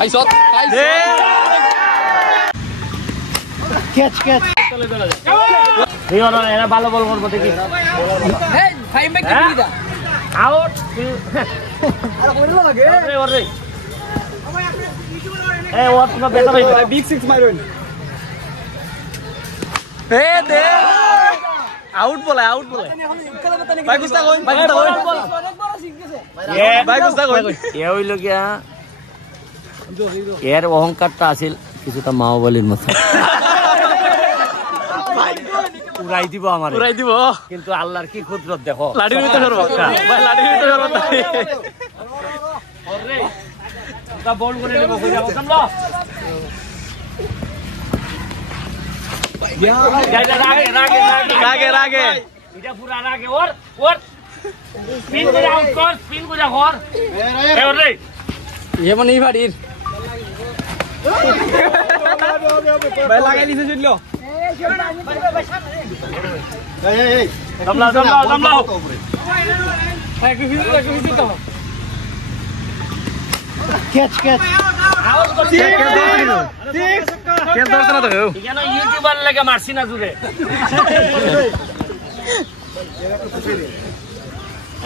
High shot high catch catch চলে চলে Rio না এরা ভালো বল করব দেখি এই ফাইভ ব্যাক কি দিদা আউট আরে বললো লাগে ওরে ওরে এ ওয়াট না বেটা ভাই বিগ 6 মারবেন এ দে আউট বলে ভাই গুস্তা কই ভাই গুস্তা কই অনেক বড় সিং গেছে এ ভাই গুস্তা কই এ হইল গিয়া এর অহংকারটা আছিল কিছুটা মাওবালির মতো উড়াই দিব আমারে উড়াই দিব কিন্তু আল্লাহর কি কুদরত দেখো লাঠির ভিতর করব ভাই লাঠির ভিতর করব ওরে তা বল করে নেব কই যাও সামলা রাগে এটা পুরা রাগে ওর স্পিন করে আউট কর স্পিন করে কর এ ওরে ये मन नहीं फाड़ीर भाई लगा लीजिए जुड़ लो दमला भाई किसी तो ক্যাচ ক্যাচ আউট কর ক্যাচ দর্শন তো কেন ইউটিউবার লাগা মারছি না জুড়ে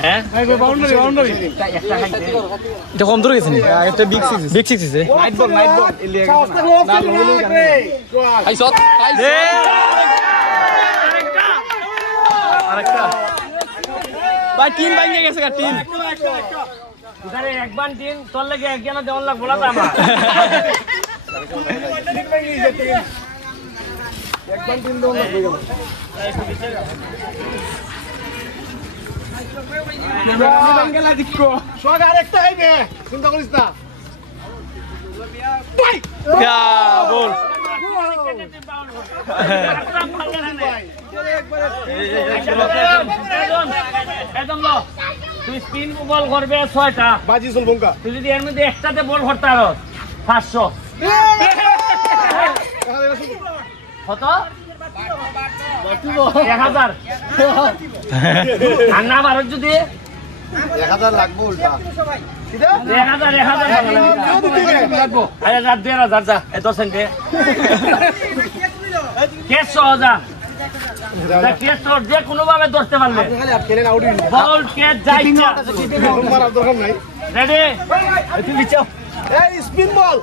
হ্যাঁ बाउंड्री এটা কম দূরে গেছে নি এটা বিগ 6 আছে नाइट बॉल इलिया হাই শট হাই আরেকটা भाई टीम भांगे कैसे का टीम এখানে একবার টিম তোর লাগে একজন দেওয়ার লাগ বলা তো আমার একবার টিম দো না বাঙ্গালা দিকো সোয়াগ আরেকটা আইবে চিন্তা করিস না क्या बोल একদম লো তুই স্পিন বল করবে 6টা বাজি চলবঙ্কা তুই যদি এর মধ্যে একটাতে বল করতে পারো 500 কত 1000 আর না ভারত যদি 1000 লাগবে উল্টা 1000 লাগবো আরে রাত 2000 যা এত সেন্টে কেস সহজা কেস যে কোনো ভাবে ধরতে পারলে খেলেন আউট হইল বল কেস যাইছা মারার দরকার নাই রেডি তুই বিচাও এই স্পিন বল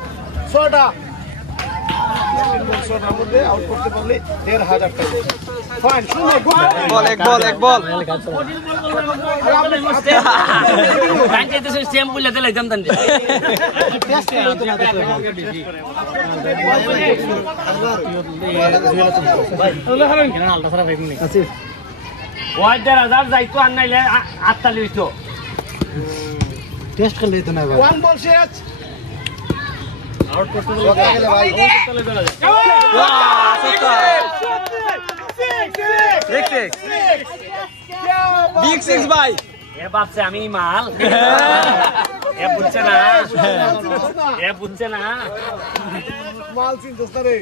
ছটা ছটার মধ্যে আউট করতে পারলে 1500 টাকা ফাইন শুনো बॉल एक बॉल কাঞ্চাইতে সেম বলে দিলে জানতাম যে টেস্ট হইতো না ওই 1000 যাইতো আর নাইলে 8 লইতো টেস্ট খেলে হইতো না ভাই ওয়ান বল শেষ আউট করতে গেলে ভাই চলে চলে बिग 6 भाई এ বাপসে আমি মাল এ বুঝছে না মাল চিনতস না রে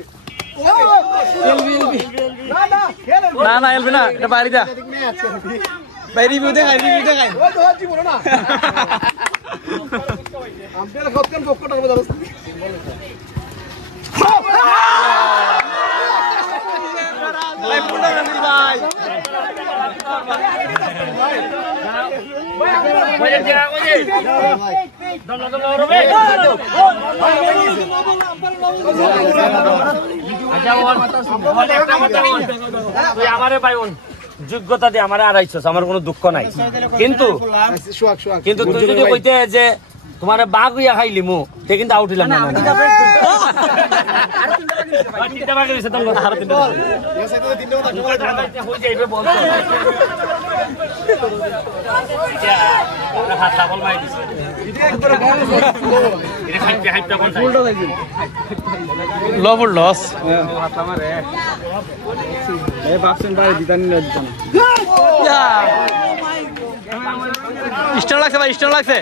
ना एलबी ना এটা বাড়ি দা ভাই রিভিউ দেখাই ওই তো হচ্ছি বলো না আমদের কতক্ষণ বকটা হবে জানো ভাই পুরো গান্ধী ভাই ওরে যা ওরে দমলা ওরে আচ্ছা ওর একটা কথা বল তুই আমারে পাইউন যোগ্যতা দিয়ে আমারে আড়াইছস আমার কোনো দুঃখ নাই কিন্তু তুই যদি কইতে যে তোমারে বাঘ হইয়া খাইলিমু তে কিন্তু আউট হইলাম না আর তিনটা বাঘ হইছে তো আর তিনটা এই সাইডে তিনটা থাকবে হই যাইবে বল এটা হাত বল মাই দিছে এটা খাইতে কোন উল্টো লাগি লবর লস হাত আমারে এই বাক্সন ভাই দিতানি না দিতাম ইয়া স্টোন লাগছে ভাই, স্টোন লাগছে।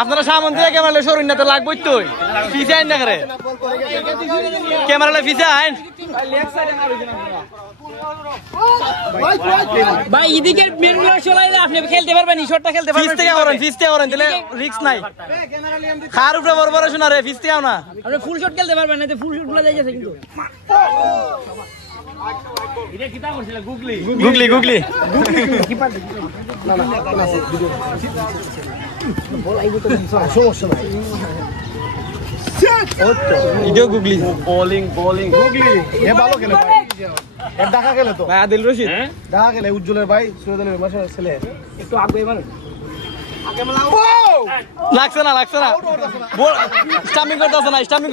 আপনারা সামন দিয়ে ক্যামেরা সরুন না তো লাগবই তো। ফিসে আইন না করে ক্যামেরা ফিসে আইন ভাই এদিকে মেরুলা চলাইলে আপনি খেলতে পারবেন, এই শটটা খেলতে পারবেন। ফিস থেকে করেন তাহলে রিস্ক নাই। খার উপরে বড় বড় শোনা রে, ফিস থেকে না আপনি ফুল শট খেলতে পারবেন না, ফুল শট গুলো যাই যাচ্ছে কিন্তু। এটা কিতা করছিল গুগলি গুগলি ইডিও গুগলি বোলিং গুগলি এ ভালো খেলে ভাই, এ ঢাকা খেলে তো, ভাই আদিল রশিদ ঢাকা খেলে উজ্জ্বলের ভাই, সৈয়দুলের মাসের ছেলে। একটু আগে এবার লাগছে না স্টাম্পিং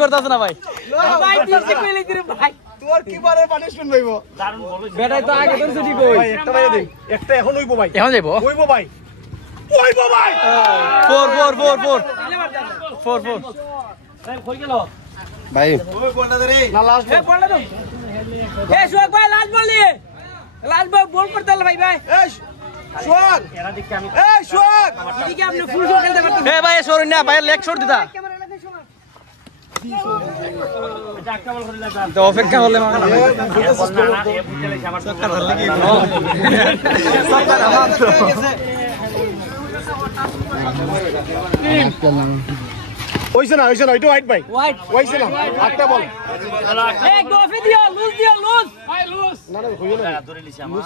করতেছে না ভাই। ভাই দিছে কইলে দিরে ভাই। তোর কিপারের পানিশমেন্ট হইব দারুণ বল বেটাই তো আগে ধরছে ঠিক কই। ভাই, একটা ভাই দেই, একটা এখন হইব ভাই, এখন যাইবো হইব ভাই, হইব ভাই। 4 কই গেল ভাই না লাস্ট এ বল দাও। এ সোহাগ ভাই লাস্ট বল নিয়ে, লাস্ট বল করতে হলো ভাই। এই সোহাগ, এরা দেখতে আমি এই সোহাগ, এদিকে আপনি ফুল শট খেলতে পারতেন। এ ভাই সরুন না ভাই, লেগ শট দিতা এটা একটা বল করে দাও তো অপেক্ষা হলে বল না না এ বুঝতে লাগছে আমার সরকার লাগি হইছে না এটা হোয়াইট ভাই, হোয়াইট হইছে না একটা বল এ গফে দিও, লুজ ভাই লুজ। না না হইল না, ধরে লিছি আমার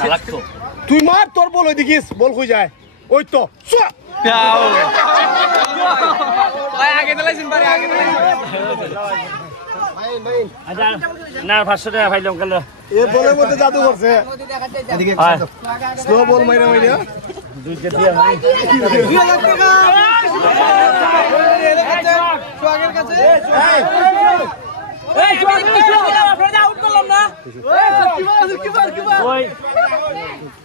চালাক তো তুই মার, তোর বল ওই দেখিস, বল কই যায়, ওই তো সোয়া। ভাই আগে দিলাইছেন ভাই, আগে আচ্ছা না 500 টাকা পাইলাম কাল এ বলের মধ্যে জাদু করছে, এদিকে স্লো বল মাইরা দুইটা দিয়া সোহাগের কাছে। এই সোহাগ আপনারা আউট করলাম না। ওই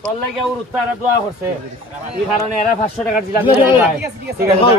তোর লাগে ওর উত্তরা দোয়া করছে এই কারণে এরা 500 টাকা দিলাম ঠিক আছে